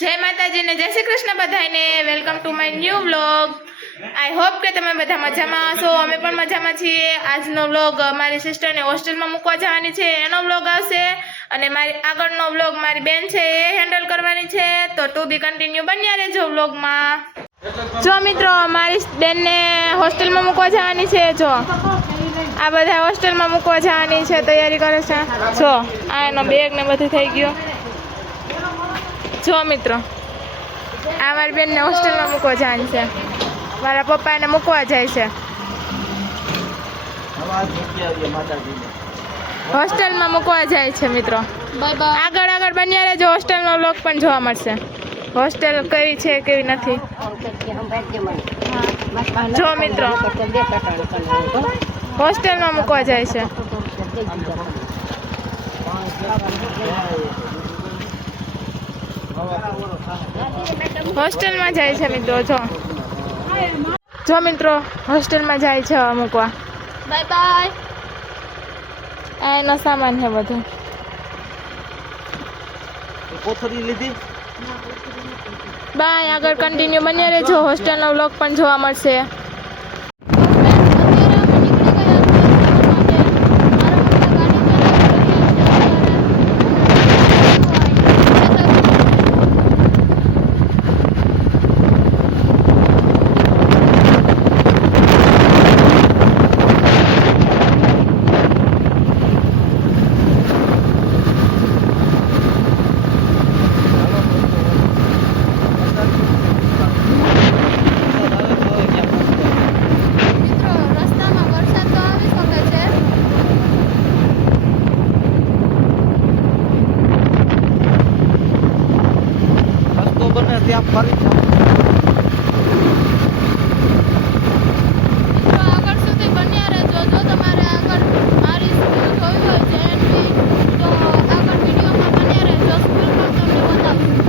જય માતાજી ને જય શ્રી કૃષ્ણ બધાને welcome to my new vlog. I hope કે તમે બધા મજામાં હશો। અમે પણ મજામાં છીએ। આજનો વ્લોગ મારી સિસ્ટરને હોસ્ટેલમાં મૂકવા જવાની છે એનો વ્લોગ આવશે અને મારી આગળનો વ્લોગ મારી બેન છે એ હેન્ડલ કરવાની છે। તો ટુ બી કન્ટિન્યુ બન્યા રહેજો વ્લોગમાં। જો મિત્રો મારી બેનને હોસ્ટેલમાં મૂકવા જવાની છે। જો આ બધા હોસ્ટેલમાં મૂકવા જવાની છે તૈયારી કરે છે। જો આ એનો બેગ ને બધું થઈ ગયું। જો મિત્રો આ મારી બેનને હોસ્ટેલમાં મૂકવા જવાની છે। મારા પપ્પા એને મૂકવા જાય છે હોસ્ટેલમાં મૂકવા જાય છે મિત્રો। આગળ આગળ બન્યા રહેજો। હોસ્ટેલનો વ્લોગ પણ જોવા મળશે। હોસ્ટેલ કેવી છે કેવી નથી જો મિત્રો હોસ્ટેલમાં મૂકવા જાય છે। હોસ્ટેલમાં જાય છે મિત્રો। જો મિત્રો હોસ્ટેલમાં જાય છે મૂકવા। Bye bye. આ એનો સામાન છે બધું। કોથળી લીધી બાય। આગળ કન્ટિન્યુ બન્યા રહેજો। હોસ્ટેલનો વ્લોગ પણ જોવા મળશે। ત્યાં ફરી આગળ સુધી બન્યા રહેજો। જો તમારે આગળ મારી સ્કૂલ જોઈ હોય જેએનવી તો આગળ વિડીયોમાં બન્યા રહેજો। સ્કૂલ પણ તમને બતાવશું।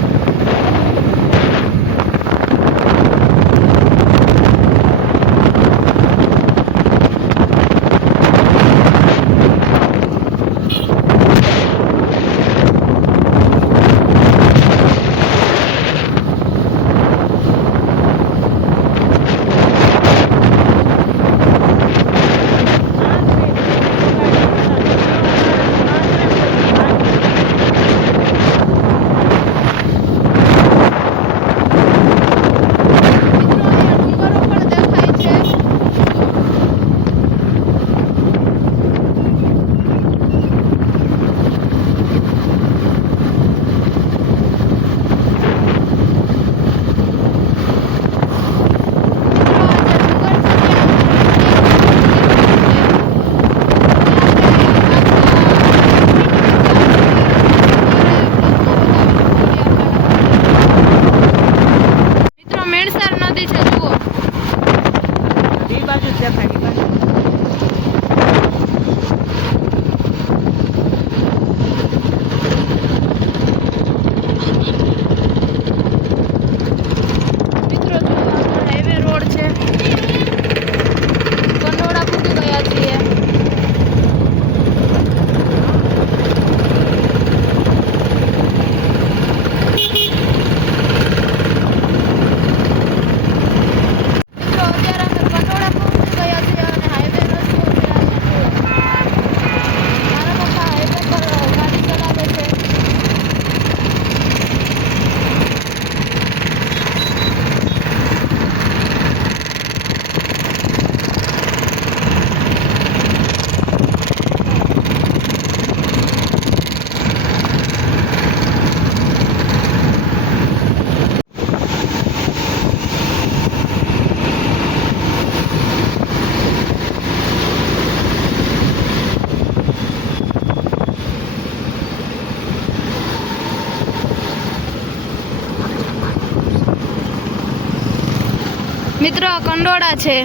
મિત્રો કંડોળા છે।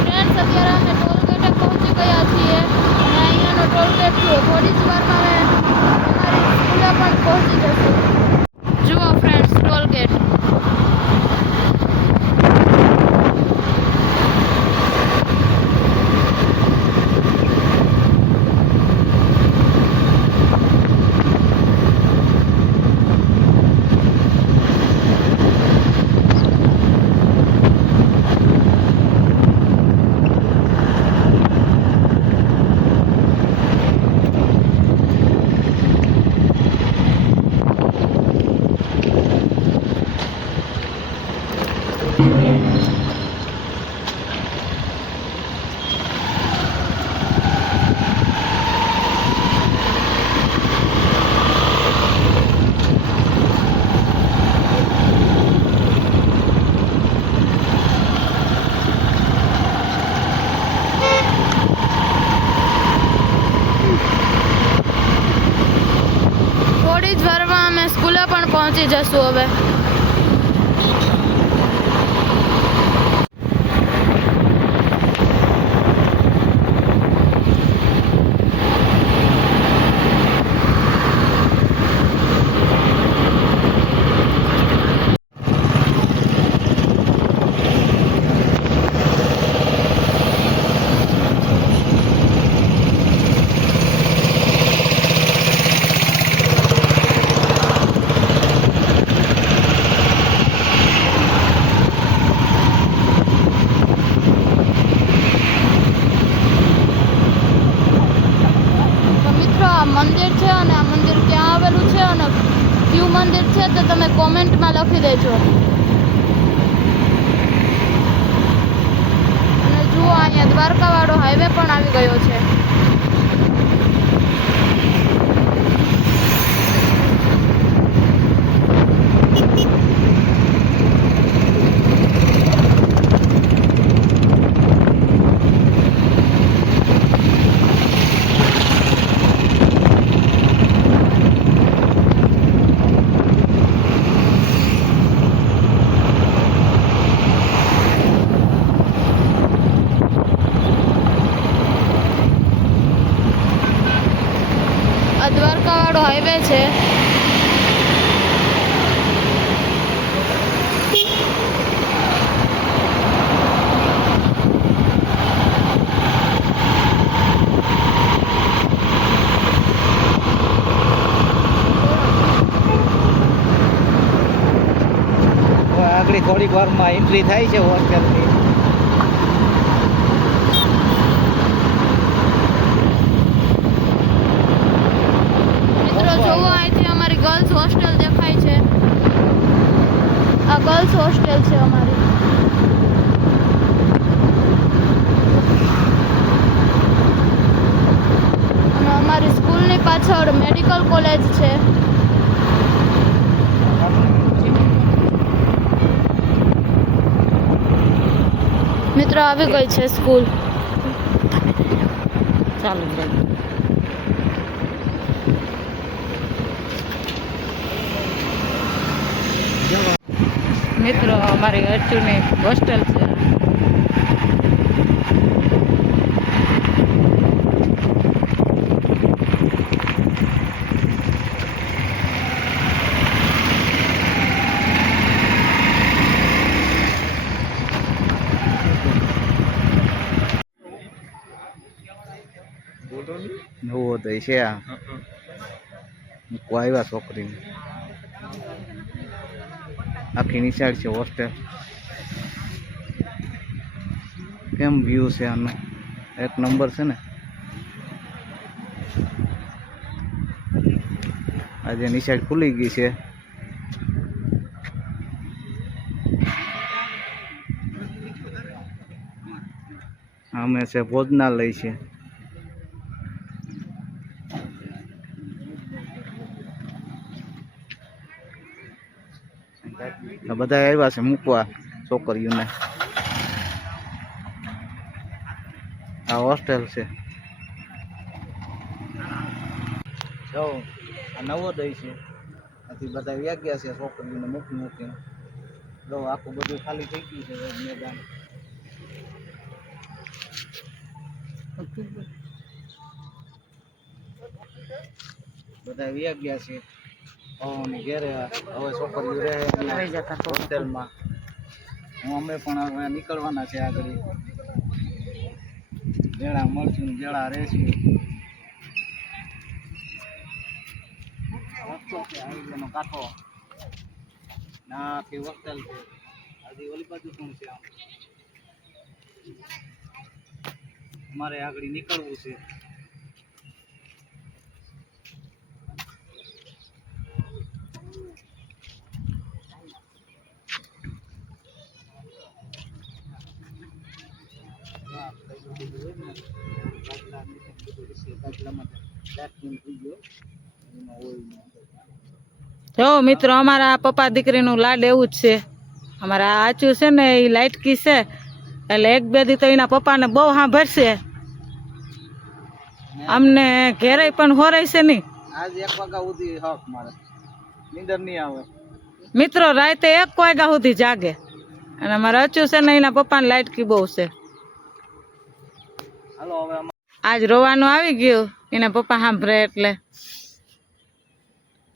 ફ્રેન્ડ્સ અત્યારે અમે ટોલગેટે પહોંચી ગયા છીએ અને અહીંયાનો ટોલગેટ જુઓ। થોડી જ વારમાં અમારી સ્કૂલે પણ પહોંચી જશું। જુઓ ફ્રેન્ડ્સ ટોલગેટ। પહોંચી જશું હવે. મંદિર છે અને આ મંદિર ક્યાં આવેલું છે અને કયું મંદિર છે તો તમે કોમેન્ટમાં લખી દેજો. અને જુઓ અહીંયા દ્વારકાવાળો હાઈવે પણ આવી ગયો છે. દ્વારકાવાળો હાઈવે છે. આગળ થોડીક વારમાં એન્ટ્રી થાય છે હોસ્ટેલની. ગર્લ્સ હોસ્ટેલ દેખાય છે. આ ગર્લ્સ હોસ્ટેલ છે અમારી. અને અમારી સ્કૂલની પાછળ મેડિકલ કોલેજ છે. મિત્રો આવી ગઈ છે સ્કૂલ. ચાલો મિત્રો અમારી અર્ચુની હોસ્ટેલ છે. નવોદય છે આ. મૂકવા આવ્યા છોકરીને. આખી નિશાળ છે હોસ્ટેલ. કેમ વ્યૂ છે આનો? એક નંબર છે ને. આજે નિશાળ ખુલી ગઈ છે. આમે છે ભોજનાલય છે. બધા આવ્યા છે મૂકવા છોકરીઓને. આ હોસ્ટેલ છે. જો આ નવોદય છે. આથી બધા વ્યાગ્યા છે છોકરીઓને મૂકી મૂકીને. જો આખું બધું ખાલી થઈ ગયું છે મેદાન. બધા વ્યાગ્યા છે. ઘેરે હવે છોકરીઓ રહે હોસ્ટેલમાં. અમે પણ હવે નીકળવાના છે આગળ. જેડા મળશું જેડા રહેશું. હાઈવેનો કાંઠો ના આખી હોસ્ટેલ છે. હજી ઓલી બાજુ પણ છે. અમારે આગળ નીકળવું છે. જો મિત્રો અમારા પપ્પા દીકરીનું લાડ એવું જ છે. અમારા આચું છે ને એ લાઇટકી છે એટલે એક બે દી તો એના પપ્પાને બહુ સાંભળશે. અમને ઘેરે પણ હોરાય છે નહીં. આજ 1 વાગ્યા સુધી હક મારે નીંદર નહીં આવે. મિત્રો રાતે 1 વાગ્યા સુધી જાગે અને અમારા અચુ છે ને એના પપ્પાને લાઇટ કી બહુ છે. હાલો હવે આજ રોવાનું આવી ગયું એના પપ્પા સાંભળે એટલે,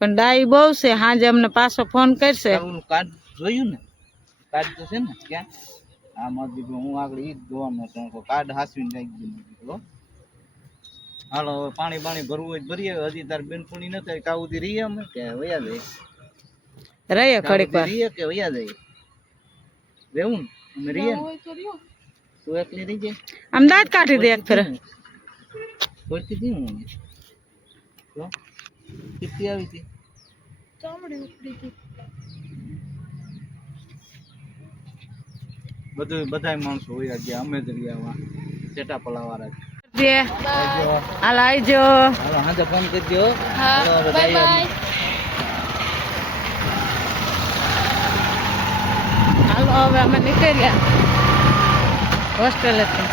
પણ ડાઈ બહુ છે. સાંજે અમને પાછો ફોન કરશે. તારું કાર્ડ જોયું ને? કાર્ડ તો છે ને ક્યાં? હા મારી દીકરો હું આગળ ઈ જ જોવાનો હતો. કાર્ડ હાસવીને રાખી દીધું. હાલો હવે પાણી ભરવું હોય તો ભરીએ. હજી તાર બેનપણી નથી કાઉદી રહીએ અમે કે વયા જઈએ? રહીએ ઘડીક વાર. રહીએ કે વયા જઈએ? રહેવું ને અમે રહીએ ને. તું એકલી રહી જાય. આમ દાંત કાઢી દે એક ફેર. ખોલતી હતી હું તો કેટલી આવી હતી? બધા માણસો હોય ગયા, અમે જ રહ્યા ચેટા પલા વાળા. દે હાલ આવજો. હાલો હાજે ફોન કરી દો. હાલો હવે અમે નીકળ્યા હોસ્ટેલેથી.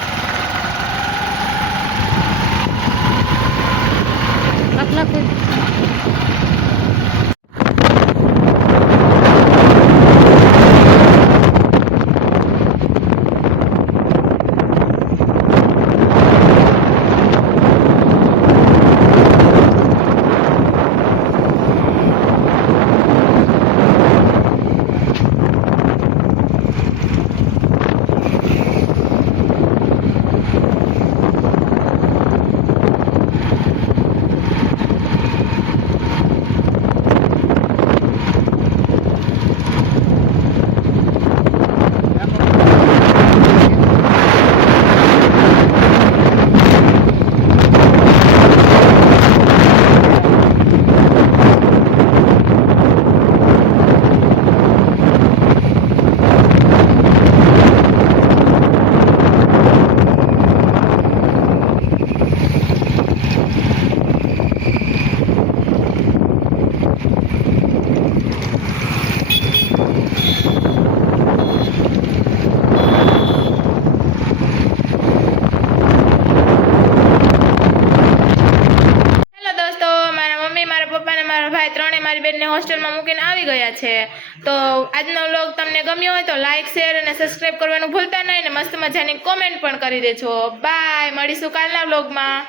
હોસ્ટેલમાં મૂકીને આવી ગયા છે. તો આજનો વ્લોગ તમને ગમ્યો હોય તો લાઈક, શેર અને સબસ્ક્રાઇબ કરવાનું ભૂલતા નહીં, ને મસ્ત મજાની કોમેન્ટ પણ કરી દેજો. બાય, મળીશું કાલના વ્લોગમાં.